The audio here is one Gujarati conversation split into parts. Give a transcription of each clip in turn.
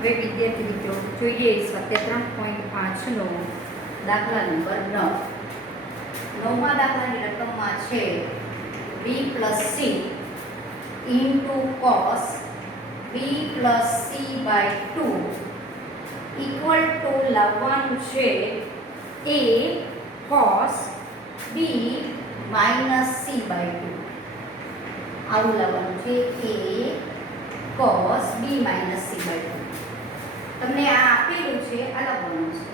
હવે વિદ્યાર્થી મિત્રો જોઈએ સ્વાધ્યાય 3.5 નો દાખલા નંબર 9. નવમા દાખલાની રકમમાં છે b + c cos b + c/2 equal to લાવવાનું છે a cos b - c/2. આવું લાવવાનું છે a cos b - c/2. તમને આ આપેલું છે, આ લખવાનું છે.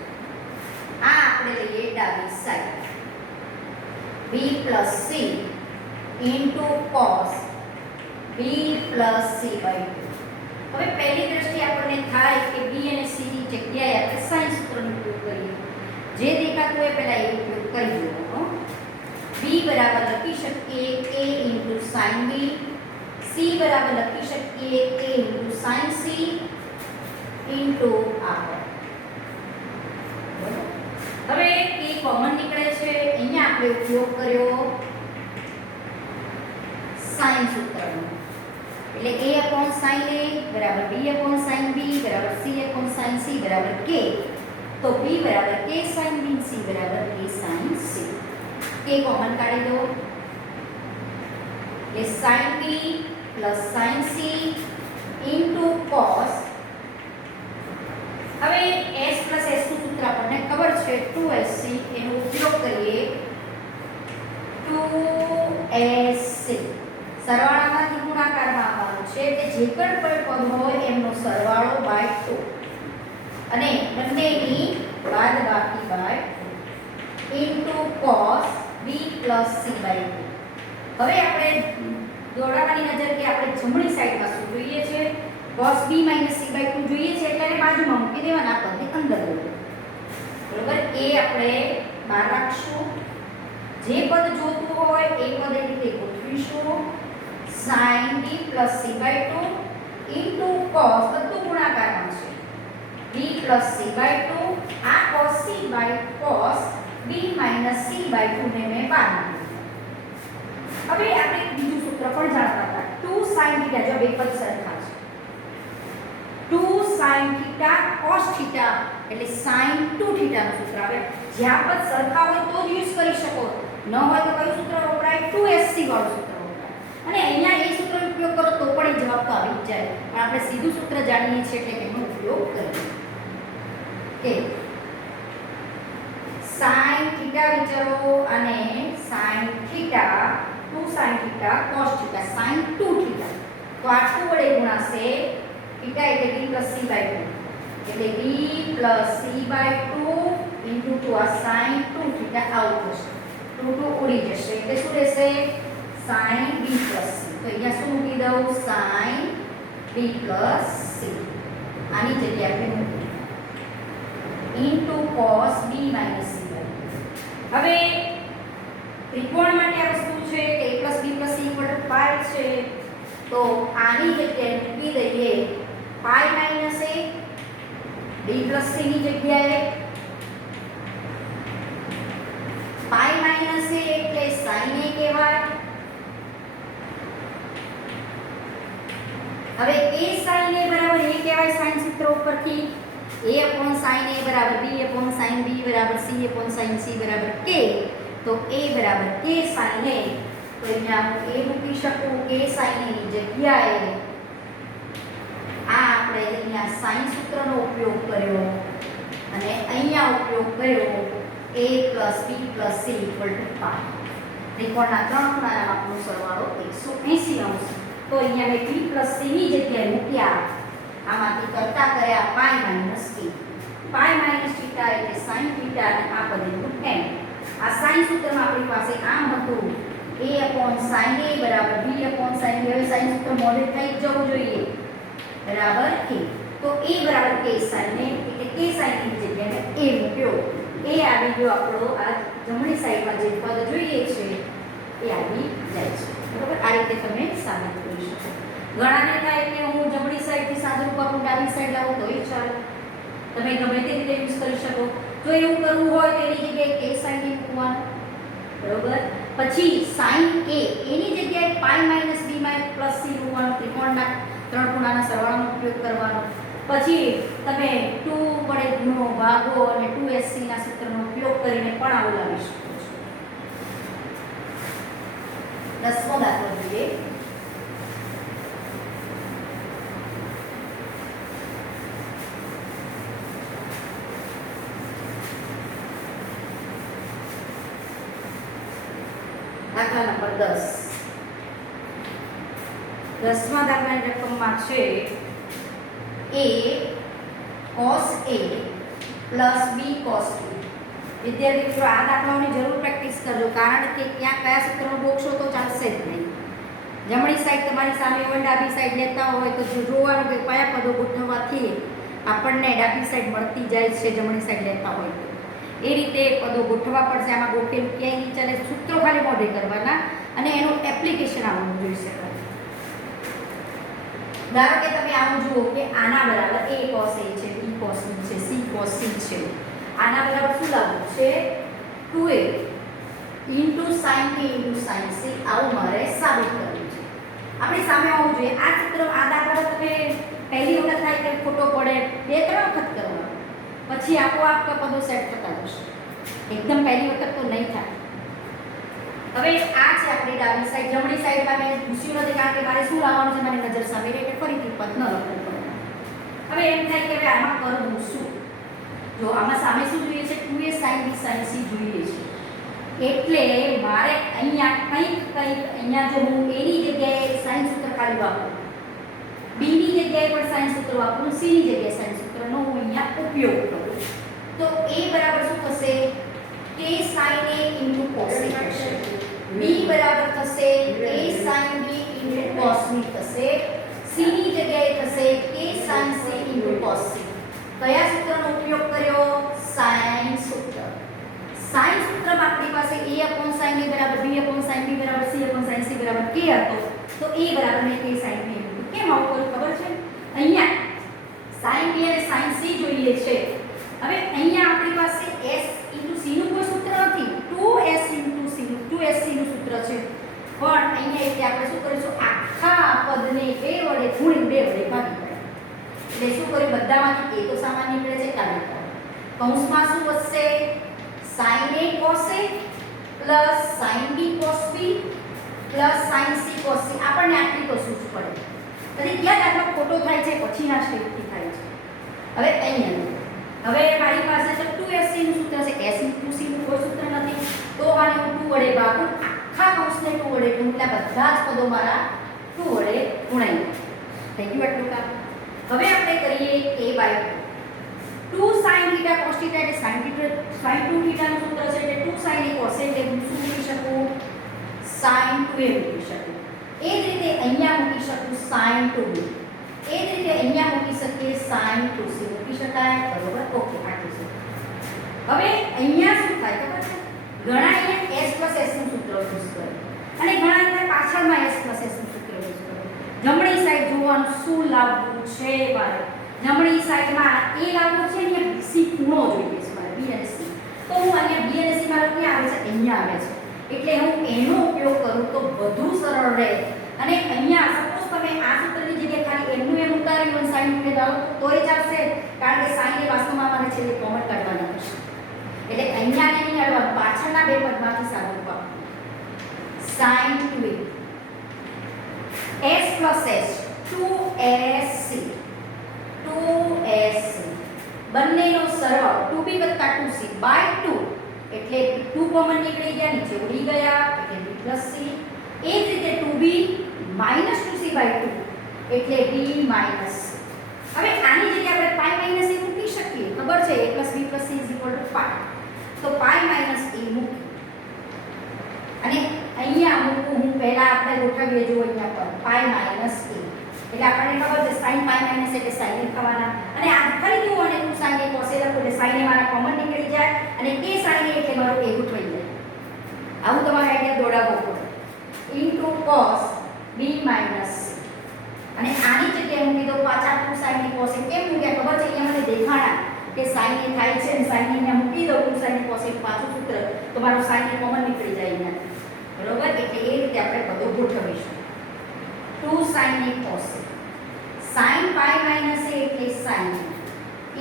આ આપણે લઈએ ડાબી side b + c cos b + c/2. હવે પહેલી દ્રષ્ટિએ આપણને થાય કે b અને c ની જગ્યાએ આપણે sin સૂત્રનો ઉપયોગ કરીએ. જે દેખાતું હોય પહેલા એ ઉપયોગ કરી જુઓ. b બરાબર લખી શકીએ a sin b, c બરાબર લખી શકીએ a sin c into r. હવે કે કોમન નીકળે છે, અહીંયા આપણે ઉપયોગ કર્યો sin સૂત્રનો. એટલે a sin a બરાબર b sin b બરાબર c sin c બરાબર k. તો b બરાબર k sin b, c બરાબર k sin c. k common કાઢી દો એટલે sin b + sin c into cos. હવે s + s નું સૂત્ર આપણને ખબર છે 2sc. એનો ઉપયોગ કરીએ 2sc. સરવાળામાંથી ગુણાકારમાં આવવાનું છે કે જે પણ પદ હોય એમનો સરવાળો બાય 2 અને બંનેની બાદબાકી by 2 into cos b + c/2. હવે આપણે દોડાવાની નજર કે આપણે જમણી સાઈડમાં શું જોઈએ છે? cos b - c/2 જોઈએ છે એટલે એને બાજુમાં મૂકી દેવાના, પદની અંદર મૂકો. બરોબર? એ આપણે બહાર રાખશું. જે પદ જોતું હોય એ પદ એ રીતે ગોઠવીશું. sin b + c/2 into cos, બધું ગુણાકારમાં છે, b + c/2. આ cos c / cos b - c/2 ને મેં બહાર મૂક્યું. હવે આપણે બીજું સૂત્ર પણ જાણતા હતા 2 sin θ. જો બે પદ સરખા છે 2 sin θ cos θ એટલે sin 2θ નું સૂત્ર આવે. જ્યાં પદ સરખા હોય તો જ યુઝ કરી શકો, ન હોય તો કયું સૂત્ર વપરાય? 2sc વાળું સૂત્ર વપરાય. અને અહીંયા એ સૂત્રનો ઉપયોગ કરો તો પણ એ જવાબ તો આવી જ જાય, પણ આપણે સીધું સૂત્ર જાણીએ છીએ એટલે એનો ઉપયોગ કરીએ. કે sin θ વિચારો અને sin θ 2 sin θ cos θ sin 2θ. તો આ 2 વડે ગુણાશે θ એટલે b + c/2 એટલે b + c/2 ઇન્ટુ 2 આ sin 2θ આઉટ થશે. 2 2 ઉડી જશે એટલે શું રહેશે? sin b + c. તો અહીંયા શું મૂકી દઉં? sin b + c. આની જગ્યાએ આપણે મૂકી ઇન્ટુ cos b - c/2. હવે ત્રિકોણ માટે આ વસ્તુ છે કે a + b + c = π છે. તો આની જગ્યાએ મૂકી દઈએ π - a. b + c ની જગ્યાએ π - a એટલે sin a કહેવાય. હવે a sin a બરાબર એ કહેવાય sin સૂત્ર ઉપરથી a sin a બરાબર b sin b બરાબર c sin c બરાબર k. તો a બરાબર k sin a. તો અહીંયા હું a મૂકી શકું k sin a ની જગ્યાએ. આ આપણે અહીંયા sin સૂત્રનો ઉપયોગ કર્યો અને અહીંયા ઉપયોગ કર્યો a + b + c = π. ત્રિકોણના ત્રણ ખૂણાના માપનો સરવાળો 180 અંશ. તો અહીંયા મેં b + c ની જગ્યાએ મૂક્યા. આમાંથી કરતા કર્યા π - k. π - θ એટલે sin θ અને આ પદનું n. આ sin સૂત્રમાં આપણી પાસે આમ હતું a sin a બરાબર b sin b. હવે sin સૂત્ર મોડેલ થઈ જવું જોઈએ બરાબર k. તો a બરાબર k sin a એટલે k sin a ની જગ્યાએ a મૂક્યો. a આવી ગયો આપણો આ જમણી સાઈડમાં જે પદ જોઈએ છે એ આવી જાય છે. બરાબર? આ રીતે તમે સાબિત કરી શકો. ઘણાને થાય કે હું જમણી સાઈડથી સાદુરૂપ આપું, ડાબી સાઈડ લાવું તો એ ચાલે. તમે ગમે તે રીતે યુઝ કરી શકો. જો એવું કરવું હોય તો એની જગ્યાએ k sin a મૂકવાનું. બરોબર? પછી sin a એની જગ્યાએ π - b + c મૂકવાનું. ત્રિકોણના ત્રણ ખૂણાના સરવાળાનો ઉપયોગ કરવાનો. પછી તમે 2 વડે ગુણો, ભાગો અને 2sc ના સૂત્રનો ઉપયોગ કરીને પણ આવું લાવી શકો છો. 10મો દાખલો જોઈએ. દાખલા નંબર 10. 10મા દાખલાની રકમમાં છે a cos a plus b cos b. વિદ્યાર્થી મિત્રો, આ દાખલાઓની જરૂર પ્રેક્ટિસ કરજો, કારણ કે ક્યાં કયા સૂત્રનો બોક્સો તો ચાલશે જ નહીં. જમણી સાઈડ તમારી સામે હોય, ડાબી સાઈડ લેતા હોય તો જોવાનું કે કયા પદો ગોઠવવાથી આપણને ડાબી સાઈડ મળતી જાય છે જમણી સાઈડ લેતા હોય તો. એ રીતે પદો ગોઠવવા પડશે. આમાં ગોઠવેલું ક્યાંય નહીં ચાલે. સૂત્રો ખાલી મોઢે કરવાના અને એનું એપ્લિકેશન આવવાનું જોઈશે. ધારો કે તમે આવું જુઓ કે આના બરાબર a cos a છે, b cos b છે, c cos c છે. આના બરાબર શું લાવવું છે? 2a into sin a into sin c. આવું મારે સાબિત કરવું છે. આપણી સામે આવવું જોઈએ. આ સૂત્ર, આ દાખલા તમે પહેલી વખત થાય કે ખોટો પડે, 2-3 વખત કરવાનો, પછી આપોઆપ પદો સેટ થતા જશે. એકદમ પહેલી વખત તો નહીં થાય. હવે આ છે આપણી ડાબી સાઈડ. જમણી સાઈડમાં મેં પૂછ્યું નથી, કારણ કે મારે શું લાવવાનું છે મારી નજર સામે રહે એટલે ફરીથી પદ ન લખવું પડે. હવે એમ થાય કે હવે આમાં કરવું શું? જો આમાં સામે શું જોઈએ છે? 2a sin b sin c જોઈએ છે. એટલે મારે અહીંયા કંઈક અહીંયા જો હું a ની જગ્યાએ sin સૂત્ર ખાલી વાપરું, b ની જગ્યાએ પણ sin સૂત્ર વાપરું, c ની જગ્યાએ sin સૂત્રનો હું અહીંયા ઉપયોગ કરું, તો a બરાબર શું થશે? k sin a into cos a થશે. b બરાબર થશે a sin b into cos b થશે. c ની જગ્યાએ થશે k sin c into cos c. કયા સૂત્રનો ઉપયોગ કર્યો? sin સૂત્ર. sin સૂત્રમાં આપણી પાસે a upon sin a બરાબર b upon sin b બરાબર c upon sin c બરાબર k હતો. તો a બરાબર મેં k sin b લીધું. કેમ આવું કર્યું ખબર છે? અહીંયા sin b અને sin c જોઈએ છે. હવે અહીંયા આપણી પાસે s into c નું કોઈ સૂત્ર નથી. 2s into c નું 2sc નું સૂત્ર છે. પણ અહીંયા એટલે આપણે શું કરીશું? આખા પદને 2 વડે ગુણી 2 વડે ભાગી પડે. એટલે શું કર્યું? બધામાંથી a તો સામાન્ય નીકળે છે, કાઢી કાઢો. કૌંસમાં શું વધશે? sin a cos a plus sin b cos b plus sin c cos c. આપણને આટલી તો શું જ પડે. એટલે ક્યાં દાખલો ખોટો થાય છે? પછીના સ્ટેપથી થાય છે. હવે અહીંયા હવે મારી પાસે છે 2sc નું સૂત્ર છે, s into c નું કોઈ સૂત્ર નથી, તો આને હું 2 વડે ભાગું. આખા કૌંસને 2 વડે ગુણું એટલે બધા જ પદો મારા 2 વડે ગુણાઈ થઈ ગયું આટલું કામ. હવે આપણે કરીએ a/2 sin θ cos θ એટલે sin 2 θ નું સૂત્ર છે એટલે 2 sin a cos a એટલે હું શું મૂકી શકું? sin 2a મૂકી શકું. એ જ રીતે અહીંયા મૂકી શકું sin 2b. એ જ રીતે અહીંયા મૂકી શકીએ sin 2c મૂકી શકાય. બરોબર, ઓકે, આટલું છે. હવે અહીંયા શું થાય ખબર છે? ઘણા અહીંયા s s નું સૂત્ર યુઝ કરે અને ઘણા અહીંયા પાછળમાં s s નું સૂત્ર યુઝ કરે. જમણી સાઈડ જોવાનું શું લાવવું છે મારે? જમણી સાઈડમાં a લાવવું છે ને c ખૂણો જોઈએ છે મારે, b અને c. તો હું અહીંયા b અને c મારો ક્યાં આવે છે? અહીંયા આવે છે. એટલે હું એનો ઉપયોગ કરું તો વધુ સરળ રહે. અને અહીંયા સપોઝ તમે આ સૂત્રની જગ્યાએ ખાલી એમનું એમ ઉતાર્યું અને sin ને દાવો તોય ચાલશે, કારણ કે sin એ વાસ્તવમાં મને છે એ કોમન કાઢવાના થશે. એટલે અહીંયા ને નહીં કાઢવાનું, પાછળના બે પદમાંથી સાદું પાડો. sin 2a s plus s 2sc 2sc બંનેનો સરવાળો 2b + 2c by 2 એટલે 2 કોમન નીકળી ગયા, નીચે ઉડી ગયા એટલે b + c. એ જ રીતે 2b - 2c by 2 એટલે b - c. હવે આની જગ્યાએ આપણે pi - a મૂકી શકીએ. ખબર છે a + b + c = pi. તો pi - a મૂકી અને અહીંયા મૂકું હું. પહેલા આપણે ગોઠવીએ જો અહીંયા પર pi - a એટલે આપણને ખબર છે sin pi - એટલે sin a થવાના. અને આ ફરીથી હું અને 2 sin a cos a લખું એટલે sin a મારા કોમન નીકળી જાય અને k sin a એટલે મારો a ગોઠવાઈ જાય. આવું તમારે આઈડિયા દોડાવવો પડે. into cos b - c અને આની જગ્યાએ મૂકી દો પાછા 2 sin a cos a. કેમ મૂક્યા ખબર છે? અહીંયા મને દેખાણા કે sin a થાય છે અને sin a અહીંયા મૂકી દો 2 sin a cos a પાછું સૂત્ર તો મારો sin a કોમન નીકળી જાય અહીંયા. બરોબર, એટલે એ રીતે આપણે બધું ગોઠવીશું. 2 sin a cos a sin pi - a એટલે c sin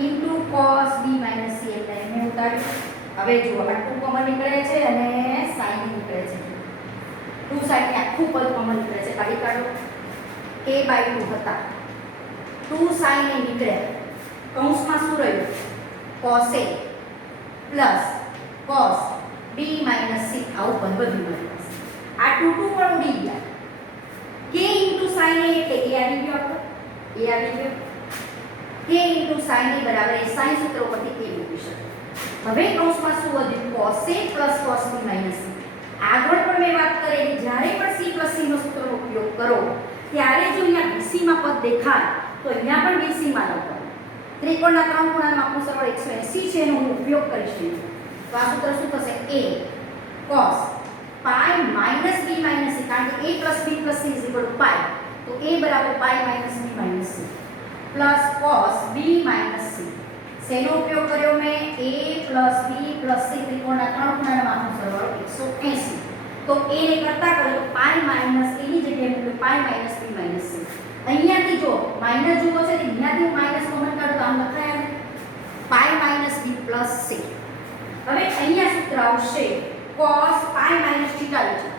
into cos b minus c એટલે એમને ઉતાર્યું. હવે જુઓ આ 2 કોમન નીકળે છે અને sin નીકળે છે. 2 sin ને આખું પદ કોમન નીકળે છે, કાઢી કાઢો. a/2 હતા 2 sin એ નીકળે, કૌંસમાં શું રહ્યું cos a plus cos b minus c આવું પદ બધું મળે. આ 2 પણ ઉડી ગયા. k sin a એટલે a આવી ગયો, આપણો a આવી ગયો. k sin a બરાબર એ sin સૂત્ર ઉપરથી a મૂકી શકે. હવે કૌંસમાં શું વધ્યું cos a plus cos b minus c. આગળ પણ મેં વાત કરેલી, જ્યારે પણ c પ્લસ c નો સૂત્રનો ઉપયોગ કરો ત્યારે જો અહીંયા bc માં પદ દેખાય તો અહીંયા પણ bc માં લખો. ત્રિકોણના ત્રણ ખૂણાનો આપણો સરળ 180 છે, એનો હું ઉપયોગ કરીશ. તો આ સૂત્ર શું થશે a cos pi minus b minus c, કારણ કે a plus b plus c is equal to pi, તો a બરાબર pi minus b minus c plus cos b minus c. શેનો ઉપયોગ કર્યો મેં a plus b plus c ત્રિકોણના ત્રણ ખૂણાનો આપણો સરળ 180. તો a ને કરતા કર્યો તો pi minus a ની જગ્યાએ મૂક્યું pi minus b minus c. અહીંયાથી જો માઈનસ જુઓ છે, અહીંયાથી હું માઈનસ કોમન કાઢું તો આમ લખાય ને pi minus b plus c. હવે અહીંયા સૂત્ર આવશે cos pi minus theta છે,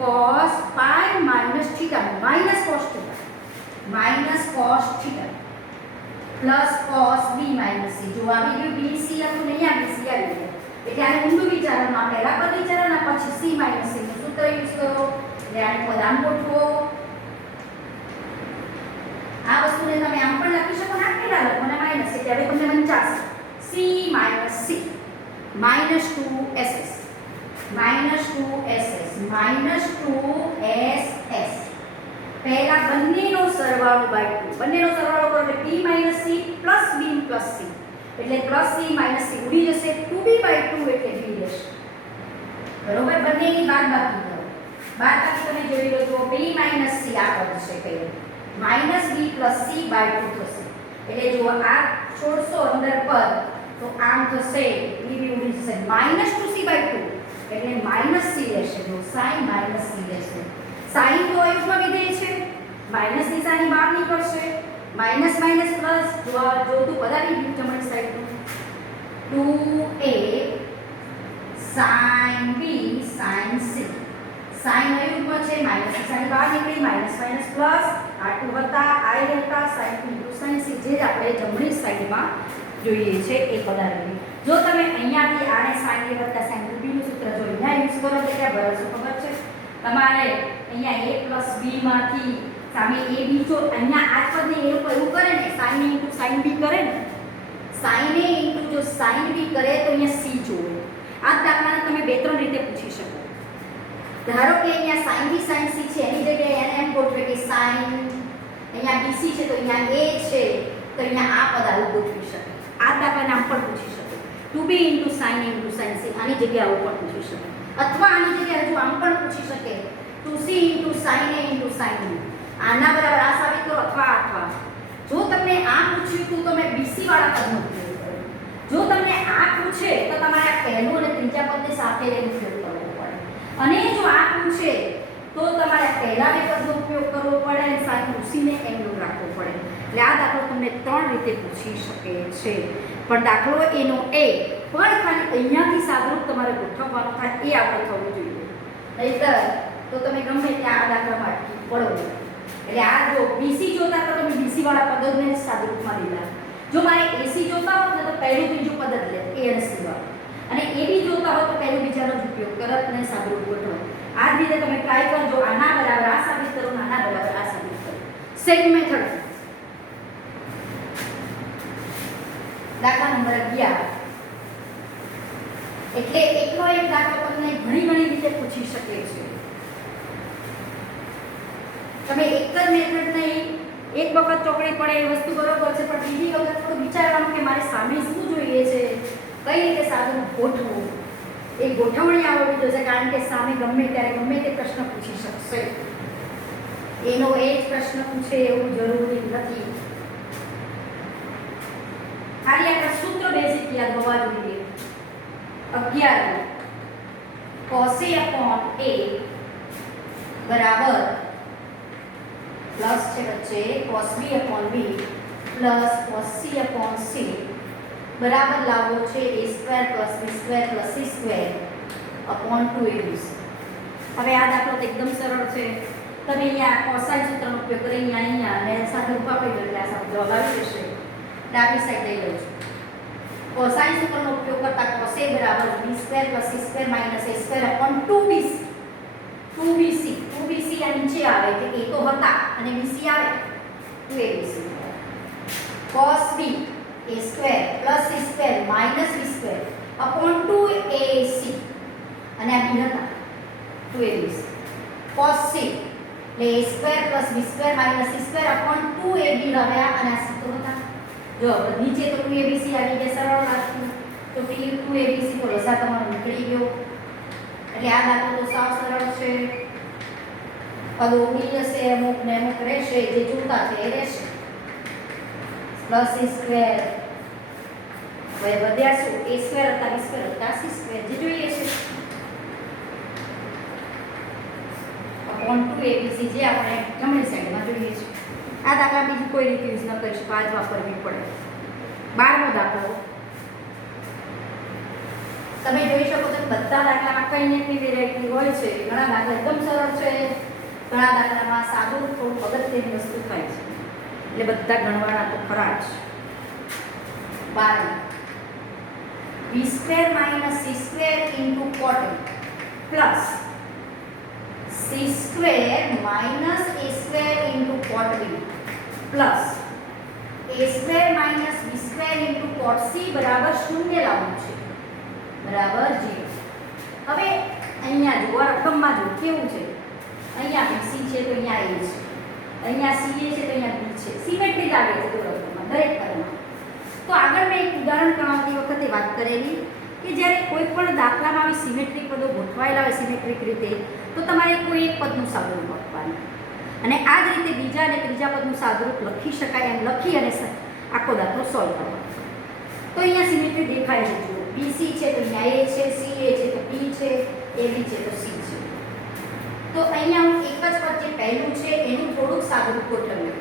cos pi minus theta minus cos theta plus cos b minus c. જો આવી ગયું bc લખું ને અહીંયા bc આવી ગયું એટલે આને ઊંધું વિચારવાનું, આ પહેલા પદ વિચારવાના પછી c minus c નું સૂત્ર યુઝ કરો એટલે આને પદ આમ ગોઠવો. આ વસ્તુને તમે આમ પણ લખી શકો ને, પહેલા લખો ને માઈનસ એટલે હવે તમને વંચાશે c minus c minus 2ss minus 2ss પહેલા બંનેનો સરવાળો બાય 2, બંનેનો સરવાળો કરો એટલે p minus c plus b plus c એટલે plus c minus c ઉડી જશે, 2b by 2 એટલે b રહેશે. બરોબર, બંનેની બાદબાકી કરો. બાદબાકી તમે જોઈ લો તો b minus c આ પદ છે પહેલું minus b plus c by 2 થશે. એટલે જો આ છોડશો અંદર પદ તો આમ થશે, b ઉડી જશે minus 2c by 2 એટલે માઈનસ c રહેશે. જો sin માઈનસ c રહેશે. sin તો અયુગ્મ વિધેય છે, માઈનસ નિશાની બહાર નીકળશે, માઈનસ માઈનસ પ્લસ. જો તું પદાવી ગયું જમણી સાઈડનું 2a sin b sin c. sin અયુગ્મ છે, માઈનસ નિશાની બહાર નીકળી, માઈનસ માઈનસ પ્લસ, r2 વત્તા i રહેતા sin b sin c જે આપણે જમણી સાઈડમાં જોઈએ છે એ પદાવી. જો તમે અહીંયાથી આને sin a વત્તા sin b નું સૂત્ર જો અહીંયા યુઝ કરો તો ક્યાં ભરશો ખબર છે તમારે? અહીંયા a plus b માંથી સામે a b જો અહીંયા આ પદને એ લોકો એવું કરે ને sin a into sin b કરે ને, sin a into જો sin b કરે તો અહીંયા c જોવે. આ દાખલાને તમે બે ત્રણ રીતે પૂછી શકો. ધારો કે અહીંયા sin b sin c છે, એની જગ્યાએ એને એમ ગોઠવે કે sin અહીંયા bc છે તો અહીંયા a છે તો અહીંયા આ પદ આવું ગોઠવી શકે. આ દાખલાને આમ પણ પૂછી શકો 2b into sin a into sin c, આની જગ્યાએ આવું પણ પૂછી શકે. અથવા આની જગ્યાએ જો આમ પણ પૂછી શકે 2c into sin a into sin b. આના બરાબર આ સાબિત કરો અથવા જો તમને આ પૂછ્યું તો તમે bc વાળા પદનો ઉપયોગ કરો. જો તમને આ પૂછે તો તમારે આ પહેલું અને ત્રીજા પદને સાથે લઈને ઉપયોગ કરવો પડે. અને જો આ પૂછે તો તમારે પહેલા બે પદનો ઉપયોગ કરવો પડે અને સાથે ઉસીને એમનું રાખવો પડે. એટલે આ દાખલો તમને ત્રણ રીતે પૂછી શકે છે. પણ દાખલો એનો એ પણ ખાલી અહીંયાથી સાદરૂપ તમારે ગોઠવવાનું થાય એ આપણે થવું જોઈએ. નહીતર તો તમે ગમે ત્યાં આ દાખલામાં અટકી પડો. એટલે આ જો બીસી જોતા તો તમે બીસી વાળા પદને સાદરૂપમાં લીધા. જો મારે એસી જોતા હોત ને તો પહેલું બીજું પદ જ લે એ અને સી વાળું, અને એબી જોતા હોત તો પહેલું બીજાનો જ ઉપયોગ કરત ને સાદરૂપ ગોઠવો. આ જ રીતે તમે ટ્રાય કરજો. આના બરાબર આ સાબિત કરો, આના બરાબર આ સાબિત કરો. Same method. દાખલા નંબર 11. એટલે એકનો એક દાખલો તમને ઘણી રીતે પૂછી શકે છે. તમે એક જ મેથડ નહીં, એક વખત ચોકડી પડે એ વસ્તુ બરોબર છે, પણ બીજી વખત થોડું વિચારવાનું કે મારે સામે શું જોઈએ છે, કઈ રીતે સાધન ગોઠવવું, એ ગોઠવણી આવડવી જોઈએ. કારણ કે સામે ગમે ત્યારે ગમે તે પ્રશ્ન પૂછી શકશે. એનો એ જ પ્રશ્ન પૂછે એવું જરૂરી નથી. ખાલી આપણે સૂત્ર બેઝિક યાદ હોવા જોઈએ. 11 cos a upon a બરાબર પ્લસ છે વચ્ચે cos b upon b plus cos c upon c બરાબર લાવવો છે a square plus b square plus c square upon 2abc. હવે આ દાખલો તો એકદમ સરળ છે. તમે અહીંયા કોસાઇન સૂત્રનો ઉપયોગ કરી અહીંયા અને સાથે રૂપ આપી દો એટલે આ સાથે જવાબ આવી જશે. ડાબી સાઈડ લઈ લઉં છું. કોસાઇન સૂત્રનો ઉપયોગ કરતા cos a બરાબર b square plus c square minus a square upon 2bc. 2bc આ નીચે આવે કે a તો હતા અને bc આવે 2abc. cos b a square plus c square minus b square upon 2ac અને આ b હતા 2abc. cos c એટલે a square plus b square minus c square upon 2ab રહ્યા અને આ સૂત્ર હતા. જો નીચે તો 2abc આવી ગયા સરળ રાખ્યું તો 2abc તો લસા તમારો નીકળી ગયો એટલે આ દાખલો તો સાવ સરળ છે. પદો ઉડી જશે અમુક ને અમુક રહેશે જે જોતા છે એ રહેશે. પ્લસ c સ્ક્વેર હવે વધ્યા શું a સ્ક્વેર હતા b સ્ક્વેર હતા c સ્ક્વેર જે જોઈએ છે upon 2abc જે આપણે જમણી સાઈડમાં જોઈએ છે. આ દાખલા બીજી કોઈ રીતે યુઝ ન કરી શકો આ જ વાપરવી પડે. 12મો દાખલો તમે જોઈ શકો છો બધા દાખલામાં કઈ ને કઈ વેરાયટી હોય છે. ઘણા દાખલા એકદમ સરળ છે, ઘણા દાખલામાં સાદું થોડું અગત્યની વસ્તુ થાય છે એટલે બધા ગણવાના તો ખરા જ. 12 b square minus c square into cot plus c square minus a square into cot b plus a square minus b square into cot c બરાબર 0 લાવવું છે બરાબર 0. હવે અહીંયા જો રકમમાં જો કેવું છે અહીંયા bc છે તો અહીંયા a છે, અહીંયા ca છે તો અહીંયા b છે. સિમેટ્રી જ આવે છે તો રકમમાં દરેક પદમાં. તો આગળ મેં એક ઉદાહરણ ગણાવતી વખતે વાત કરેલી કે જ્યારે કોઈ પણ દાખલામાં આવી સિમેટ્રિક પદો ગોઠવાયેલા હોય સિમેટ્રિક રીતે તો તમારે કોઈ એક પદનું સાદુરૂપ આપવાનું અને આ જ રીતે બીજા અને ત્રીજા પદનું સાદુરૂપ લખી શકાય એમ લખી અને આખો દાખલો સોલ્વ કરવાનો. તો અહીંયા સિમેટ્રી દેખાય છે. જુઓ bc છે તો અહીંયા a છે, ca છે તો b છે, ab છે તો c છે. તો અહીંયા હું એક જ પદ જે પહેલું છે એનું થોડુંક સાદુરૂપ ગોઠવ્યું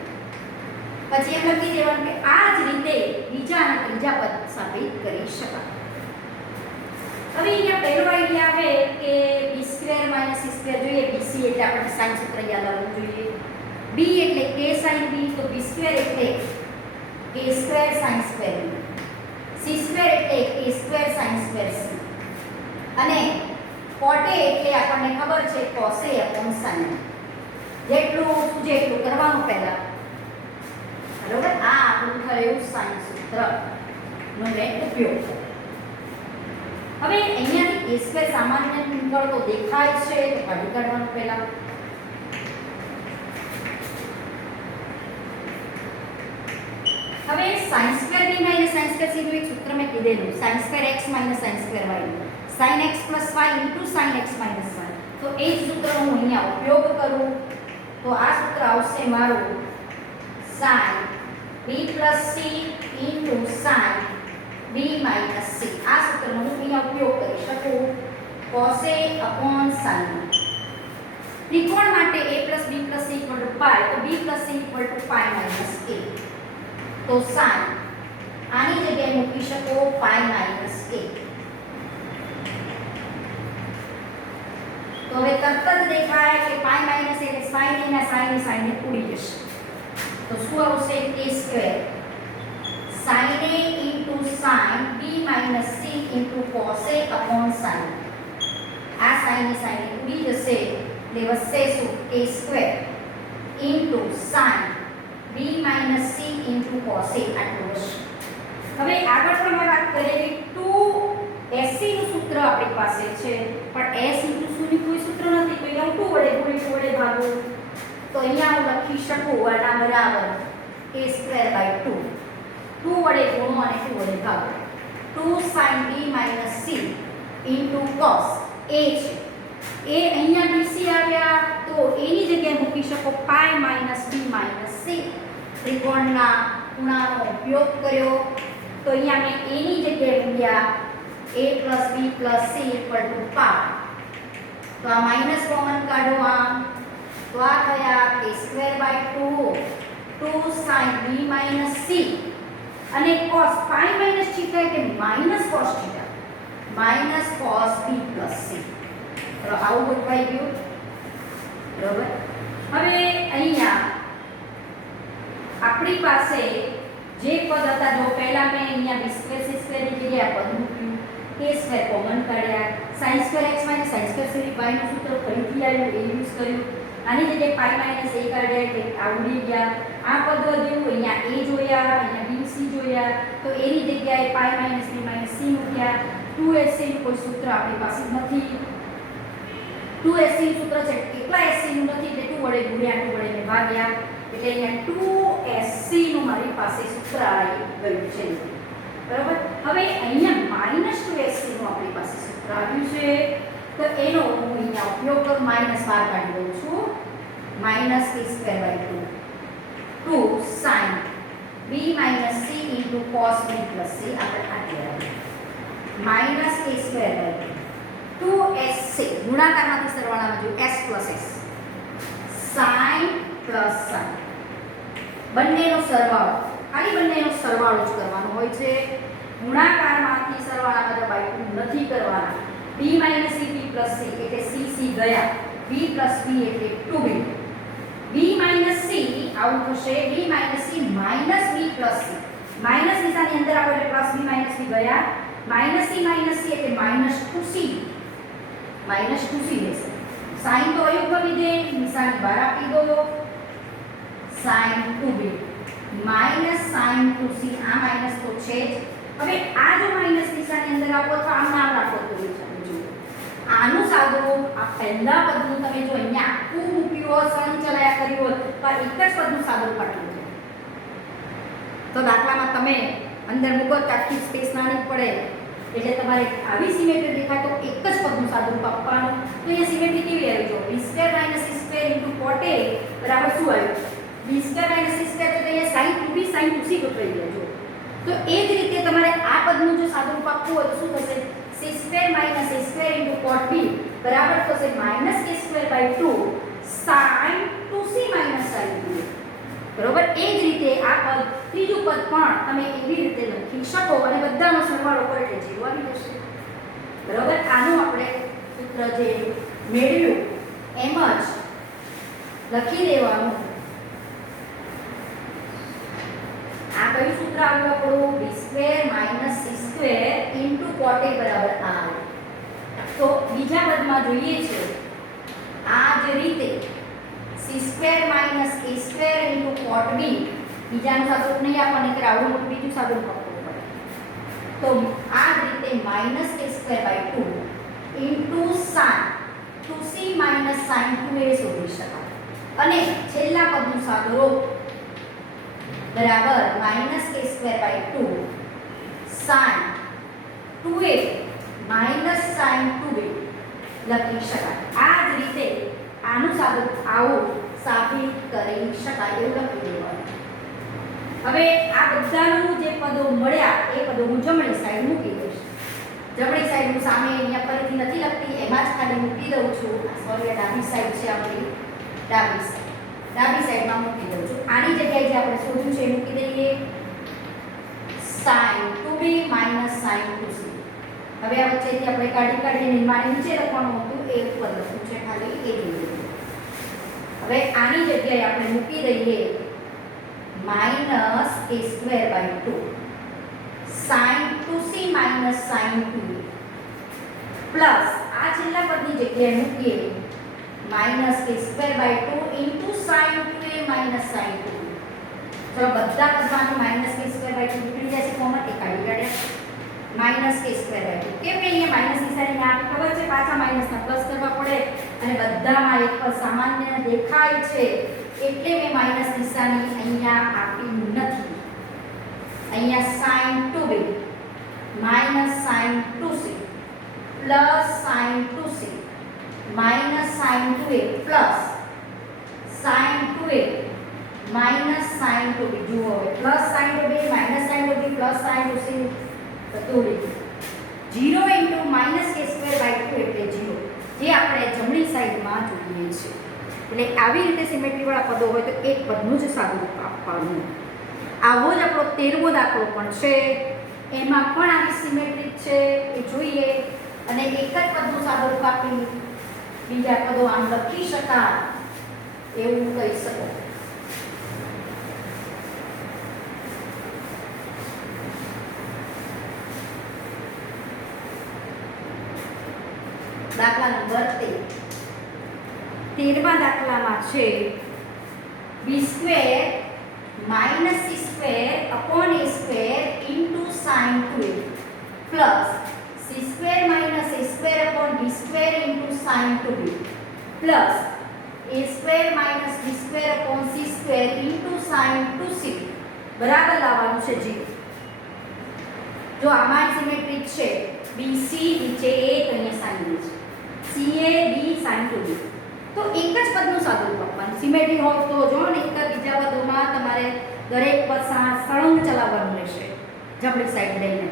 પછી એમ લખી દેવાનું કે આ જ રીતે બીજા અને ત્રીજા પદ સાબિત કરી શકાય. હવે અહીંયા પહેલો આઈડિયા આવે કે b square minus c square જોઈએ. bc એટલે આપણે સાઇન સૂત્ર યાદ આવવું જોઈએ. b એટલે k sin b તો b સ્ક્વેર એટલે k square sin square b. c square એટલે k square sin square c અને cot a એટલે આપણને ખબર છે cos a upon sin. જેટલું સૂજે એટલું કરવાનું પહેલા બરોબર. આ આપણું થયું સાઇન સૂત્રનો મેં ઉપયોગ. હવે અહીંયાથી a સ્ક્વેર સામાન્ય નીકળતો દેખાય છે તો કાઢી કાઢવાનું પહેલા. હવે sin square b minus sin square c નું એક સૂત્ર મેં કીધેલું sin square x minus sin square y sin x plus y into sin x minus y. તો એ જ સૂત્રનો હું અહીંયા ઉપયોગ કરું તો આ સૂત્ર આવશે મારું sin b plus c into sin b minus c. આ સૂત્રનો હું અહીંયા ઉપયોગ કરી શકું cos a upon sin. ત્રિકોણ માટે a plus b plus c equal to pi તો b plus c equal to pi minus a. તો sin આની જગ્યાએ મૂકી શકો pi minus a. તો હવે તરત જ દેખાય કે pi minus a એટલે sin એના sin ને ઉડી જશે. તો શું આવશે a square sin a into sin b minus c into cos a upon sin. આ sin ને ઉડી જશે એટલે વધશે શું a square into sin b minus c into cos a આટલું હશે. હવે આગળ પણ મેં વાત કરેલી 2ac નું સૂત્ર આપણી પાસે છે પણ s into શું ની કોઈ સૂત્ર નથી તો અહીંયા 2 વડે ભાગો તો અહીંયા હું લખી શકું આના બરાબર a સ્ક્વેર બાય 2. 2 વડે ગુણો અને 2 વડે ભાગો. 2 sin b minus c into cos a છે. એ અહીંયા bc આવ્યા તો એની જગ્યાએ મૂકી શકો pi minus b minus c. ત્રિકોણના ખૂણાનો ઉપયોગ કર્યો તો અહીંયા મેં a ની જગ્યાએ મૂક્યા a plus b plus c equal to pi. તો આ માઈનસ કોમન કાઢો આમ તો આ થયા a square by 2 2 sin b minus c અને cos pi minus theta એટલે minus cos theta minus cos b plus c. તો આવું ગોઠવાઈ ગયું. બરાબર. હવે અહીંયા આપણી પાસે જે પદ હતા જો પહેલા મેં અહીંયા b સ્ક્વેર c સ્ક્વેર ની જગ્યાએ પદ મૂક્યું, k સ્ક્વેર કોમન કાઢ્યા, sin square x minus sin square c y નું સૂત્ર ફરીથી આવ્યું એ યુઝ કર્યું. આની જગ્યાએ pi minus a કાઢ્યા એટલે આવડી ગયા. આ પદ વધ્યું, અહીંયા a જોયા, અહીંયા b c જોયા, તો a ની જગ્યાએ pi minus b minus c મૂક્યા. 2sc નું કોઈ સૂત્ર આપણી પાસે નથી. 2sc નું સૂત્ર છે એકલા sc નું નથી એટલે 2 વડે ગુણ્યા 2 વડે ભાગ્યા એટલે અહીંયા 2sc નું મારી પાસે સૂત્ર આવી ગયું છે. બરાબર. હવે અહીંયા -2sc નું આપણી પાસે સૂત્ર આવ્યું છે તો એનો હું અહીંયા ઉપયોગ કરું, માઈનસ બહાર કાઢી દઉં છું. -k²/2 2 sin b minus c into cos b plus c આપણે આ કહેવાય -k²/2 2sc ગુણાકારમાંથી સરવાળામાં જો s plus s sin plus sin બંનેનો સરવાળો, ખાલી બંનેનો સરવાળો જ કરવાનો હોય છે. ગુણાકારમાંથી સરવાળામાં બાય 2 નથી કરવાના. b minus c b plus c એટલે c c ગયા, b plus b એટલે 2b. b minus c આવું થશે b minus c minus b plus c. Minus નિશાની અંદર આવો એટલે પ્લસ b minus b ગયા, minus c એટલે -2c -2c રહેશે. sin તો અયુગ્મ વિધેય નિશાની બહાર આપી દો, sin 2b minus sin 2c આ માઈનસ તો છે જ. હવે આ જો માઈનસ નિશાની અંદર આપો તો આમ નામ રાખો તો આનું સાદુરૂપ આ પહેલા પદનું તમે જો અહીંયા આખું મૂક્યું હોય, સળંગ ચલાયા કર્યું હોય તો આ એક જ પદનું સાદુરૂપ આટલું છે. તો દાખલામાં તમે અંદર મૂકો તો આખી સ્પેસ નાની પડે એટલે તમારે આવી સિમેટ્રી દેખાય તો એક જ પદનું સાદુરૂપ આપવાનું. તો અહીંયા સિમેટ્રી કેવી આવી જો b² - c² * cot a બરાબર શું આવ્યું? b² - c² તો અહીંયા sin 2b sin 2c ગોઠવાઈ ગયા જો. તો એ જ રીતે તમારે આ પદનું જો સાદુરૂપ આપવું હોય તો શું થશે? c² - a² * cot b બરાબર થશે -k²/2 sin 2c - sin 2a. બરોબર. એ જ રીતે આ પદ ત્રીજું પદ પણ તમે એવી રીતે લખી શકો અને બધાનો સરવાળો કરો એટલે 0 આવી જશે. બરોબર. આનું આપણે સૂત્ર જે મેળવ્યું એમ જ લખી દેવાનું. આ કયું સૂત્ર આવ્યું આપણું? b² - c² * cot a બરાબર આ આવ્યું. તો બીજા પદમાં જોઈએ છે આ જ રીતે c² - a² * cot b બીજાનું સાદુરૂપ નહીં આપવાનું કે આવડું મોટું બીજું સાદુરૂપ આપવું પડે. તો આ જ રીતે -k²/2 sin 2c - sin 2a શોધી શકાય. અને છેલ્લા પદનું સાદુરૂપ બરાબર -k²/2 sin 2a sin 2b લખી શકાય. આ જ રીતે આનું સાદુરૂપ આવું સાબિત કરી શકાય એવું લખી દેવાનું. હવે આ બધાનું જે પદો મળ્યા એ પદો હું જમણી સાઈડ મૂકી દઈશ. જમણી સાઈડ હું સામે અહીંયા ફરીથી નથી લખતી, એમાં જ ખાલી મૂકી દઉં છું. સોરી, ડાબી સાઈડ છે આપણી, ડાબી સાઈડમાં મૂકી દઉં છું. આની જગ્યાએ જે આપણે શોધ્યું છે એ મૂકી દઈએ sin 2b - sin 2c. હવે આ વચ્ચેથી આપણે કાઢીને નિર્માણ નીચે લખવાનું હતું એ પદ લખ્યું છે ખાલી એ જોઈ. હવે આની જગ્યાએ આપણે મૂકી દઈએ -k²/2 sin 2c - sin 2a plus આ છેલ્લા પદની જગ્યાએ મૂકીએ -k²/2 sin 2a - sin 2b. ચલો બધા પદમાંથી -k²/2 નીકળી જશે કોમન, એ કાઢી કાઢ્યા -k²/2. કેમ કે અહીંયા માઈનસ નિશાની આપે ખબર છે, પાછા માઈનસના પ્લસ કરવા પડે અને બધામાં એક પદ સામાન્ય દેખાય છે એટલે મેં માઈનસ નિશાની અહીંયા આપી નથી. અહીંયા sin 2b - sin 2c plus sin 2c sin 2a plus sin 2a sin 2b. જુઓ હવે plus sin 2b sin 2b plus sin 2c તોડી 0 * -k²/2 એટલે 0 જે આપણે જમણી સાઈડમાં જોઈએ છે. એટલે આવી રીતે સિમેટ્રીવાળા પદો હોય તો એક પદનું જ સાદુરૂપ આપવાનું. આવો જ આપણો 13મો દાખલો પણ છે. એમાં પણ આવી સિમેટ્રી છે એ જોઈએ અને એક જ પદનું સાદુરૂપ આપી બીજા પદો આમ લખી શકાય એવું કહી શકો. દાખલા નંબર 13મા દાખલામાં છે b² - c² upon a² into sin 2a plus c² - a² upon b² into sin 2b plus a² - b² upon c² into sin 2c બરાબર લાવવાનું છે જી. જો આમાં સિમેટ્રી છે BC નીચે a તો અહીંયા sin b છે, CA b sin 2b તો એક જ પદનું સાદુરૂપ આપવાનું. સિમેટ્રી હોય તો જો ને એક બીજા પદોમાં તમારે દરેક પદ સળંગ ચલાવવાનું રહેશે જમણી સાઈડ લઈને.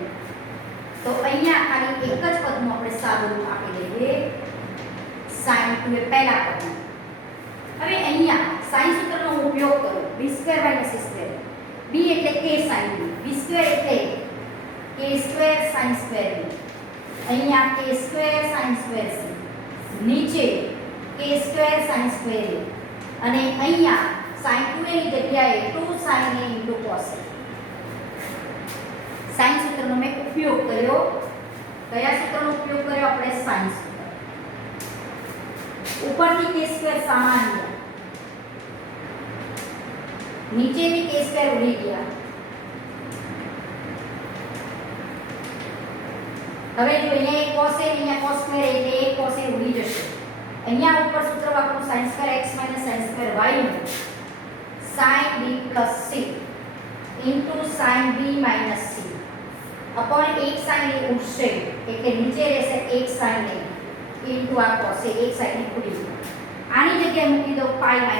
તો અહીંયા ખાલી એક જ પદનું આપણે સાદુરૂપ આપી દઈએ sin 2a પહેલા પદનું. હવે અહીંયા sin સૂત્રનો ઉપયોગ કરો b² - c². b એટલે k sin b, b² એટલે k² sin square b. અહીંયા k² sin square c, નીચે k² sin square a અને અહીંયા sin 2a ની જગ્યાએ 2 sin a * cos a. sin સૂત્રનો મેં ઉપયોગ કર્યો. કયા સૂત્રનો ઉપયોગ કર્યો આપણે? sin સૂત્ર. ઉપરથી k² સામાન્ય, નીચેથી k² ઉડી ગયા. હવે જો અહીંયા એક cos a અહીંયા cos² એટલે એક cos a ઉડી જશે. અહીંયા ઉપર સૂત્ર વાપરો sin² x - sin² y નું sin b + c into sin b - c upon 1 sin a ઉડશે એટલે નીચે રહેશે 1 sin a into આ cos a, એક sin a ઉડી ગયો. આની જગ્યાએ મૂકી દો pi - a.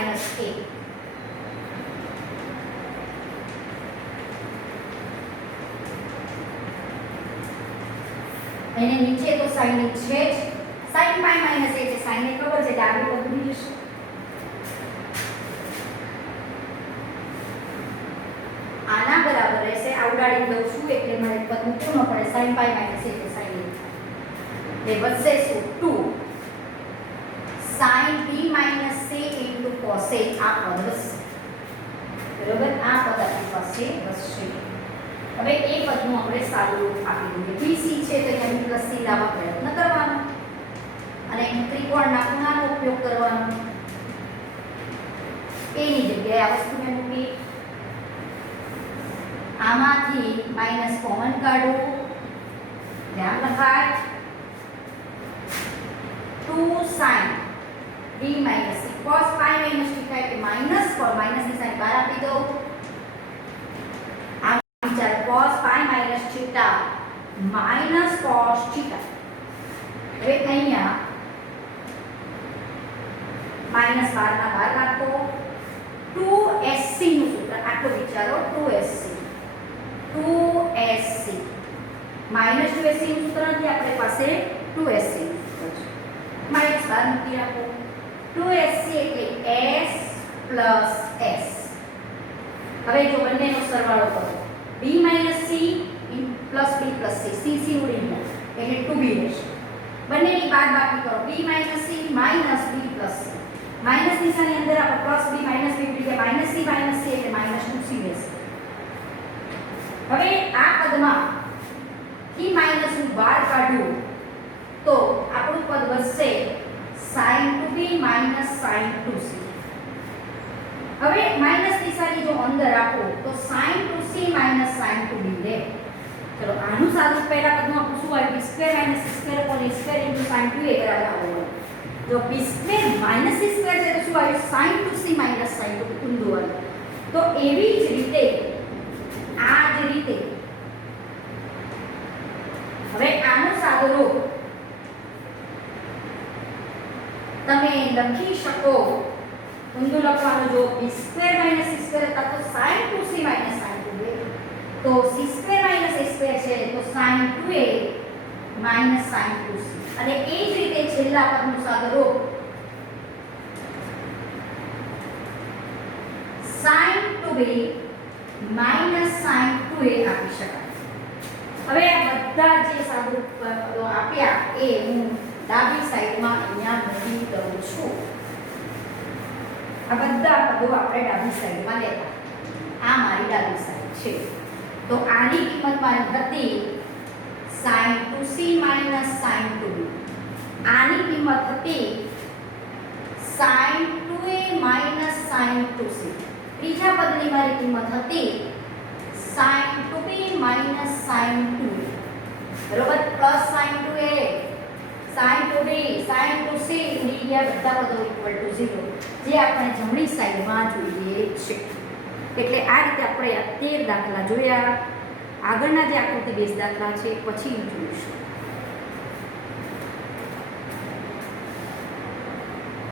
એને નીચે તો sin a છે જ, sin pi - a એટલે sin a ખબર છે ડાબી પદ ઉડી જશે. આના બરાબર રહેશે. આ ઉડાડી દઉં છું એટલે મને પદ મૂકવું ન પડે. sin pi - એટલે sin a એ વધશે શું? 2 sin b - c into cos a. આ પદ વધશે બરોબર. આ પદ આપણી પાસે વધશે. હવે એ પદનું આપણે સાદુરૂપ આપી દઈએ. BC છે તો અહીંયા b + c લાવવા પ્રયત્ન કરવાનો અને ત્રિકોણના ખૂણાનો ઉપયોગ કરવાનો. એની જગ્યાએ આ વસ્તુ મેં મૂકી. આમાંથી માઈનસ કોમન કાઢો, ધ્યાન લખાય 2 sin b - c cos pi - θ એટલે માઈનસ પર માઈનસની સાઈન બહાર આપી દો. cos pi - θ minus cos θ. હવે અહીંયા માઈનસ 12 ના બહાર નાખો. 2sc નું સૂત્ર આટલો વિચારો. 2sc માઈનસ 2sc નું સૂત્ર નથી આપણી પાસે, 2sc નું સૂત્ર છે. માઈનસ 12 મૂકી આપો. 2sc એટલે s plus s. હવે જો બંનેનો સરવાળો કરો b - c plus b plus c, c ઉડી ગયા એટલે 2b રહેશે. બંનેની બાદબાકી કરો. b - c minus b plus c. Minus નિશાની અંદર આપણે પ્લસ b minus b ઉડી ગયા. -c - c એટલે -2c રહેશે. હવે આ પદમાં થી માઈનસ હું બહાર કાઢું તો આપણું પદ વધશે sin 2b minus sin 2c. હવે માઈનસ નિશાની જો અંદર આપો તો sin 2c minus sin 2b રહે. ચલો આનું સાદું પહેલા પદમાં આપણું શું આવ્યું? b² - c² upon a² into sin 2a બરાબર આવવાનું. જો b² - c² છે તો શું આવ્યું? sin 2c minus sin 2b ઊંધું આવ્યું. તો એવી જ રીતે આ જ રીતે હવે આનું સાદુરૂપ તમે લખી શકો. ઊંધું લખવાનું જો b² - c² હતા તો sin 2c minus sin 2a, તો c² - a² છે તો sin 2a minus sin 2c. અને એ જ રીતે છેલ્લા પદનું સાદુરૂપ sin 2b minus sin 2a આપી શકાય. હવે આ બધા જે સાદુરૂપ પદો આપ્યા એ હું ડાબી સાઈડમાં અહીંયા મૂકી દઉં છું. આ બધા પદો આપણે ડાબી સાઈડમાં લેતા. આ મારી ડાબી સાઈડ છે. તો આની કિંમત મારી હતી sin 2c minus sin 2b. આની કિંમત હતી sin 2a minus sin 2c. ત્રીજા પદની મારી કિંમત હતી sin 2b minus sin 2a. બરોબર, plus sin 2a, sin 2b, sin 2c ઉડી ગયા બધા પદો ઇક્વલ ટુ 0, જે આપણે જમણી સાઈડમાં જોઈએ છે. એટલે આ રીતે આપણે 13 દાખલા જોયા. આગળના જે આકૃતિ બેઝ દાખલા છે પછી જોઈશું.